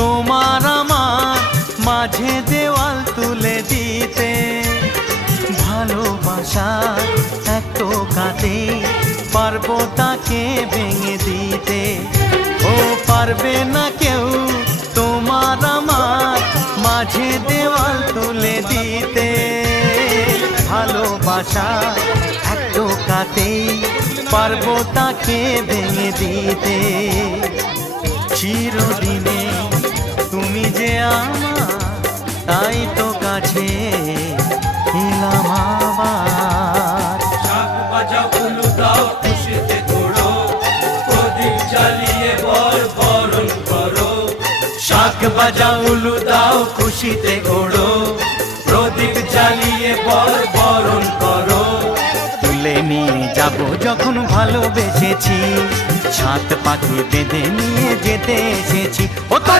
তোমার আমার মাঝে দেওয়াল তুলে দিতে। ভালোবাসা এক টোকাতে পারবো তাকে ভেঙে দিতে। ও পারবে না কেউ তোমার আমার মাঝে দেওয়াল তুলে দিতে। ভালোবাসা এক টোকাতেই পারবো তাকে ভেঙে দিতে। চিরদিনে তুমি যে আমার, তাই তো কাছে এলাম আবার। শাক বাজাও উলু দাও খুশিতে ঘোড়ো, প্রদীপ জ্বালিয়ে বরণ করো। শাক বাজাও উলু দাও খুশিতে ঘোড়ো, প্রদীপ জ্বালিয়ে বরণ করো। তুলে নিয়ে যাব যখন ভালোবেসেছি, ছাত পাখি বেঁধে নিয়ে যেতে এসেছি। ও তো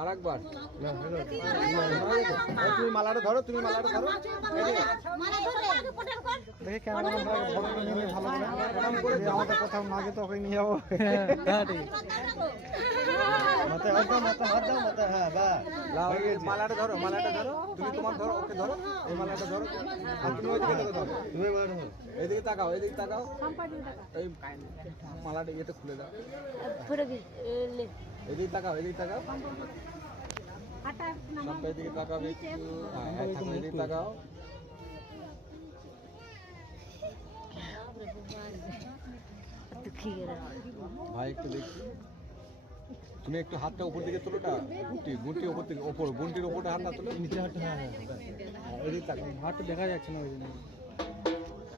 আরেকবার তুমি মালাটা ধরো, তুমি মালাটা ধরো। দেখে ক্যামেরা ভালো করে আমাদের কোথাও না গিয়ে তোকে নিয়ে যাবো। মালাটা ধরো, মালাটা ধরো, তুমি তোমার ধরো, ওকে ধরো, এই মালাটা ধরো। আর তুমি ওইদিকে দেখো, ধরো, তুমি এদিকে তাকাও, এদিকে তাকাও, এই মালাটা ইয়েতে খুলে দাও। এদিকে তাকাও, এদিকে তাকাও, এদিকে তাকাও, এদিকে তাকাও। ভাই একটু দেখি, তুমি একটু হাতটা উপর দিকে তোলোটা, গুটি উপর থেকে, ওপর গুনটির ওপরটা হাতটা তোলো, নিচে হাতটা। এদিকে তাকাও, হাতটা দেখা যাচ্ছে না ওই জন্য।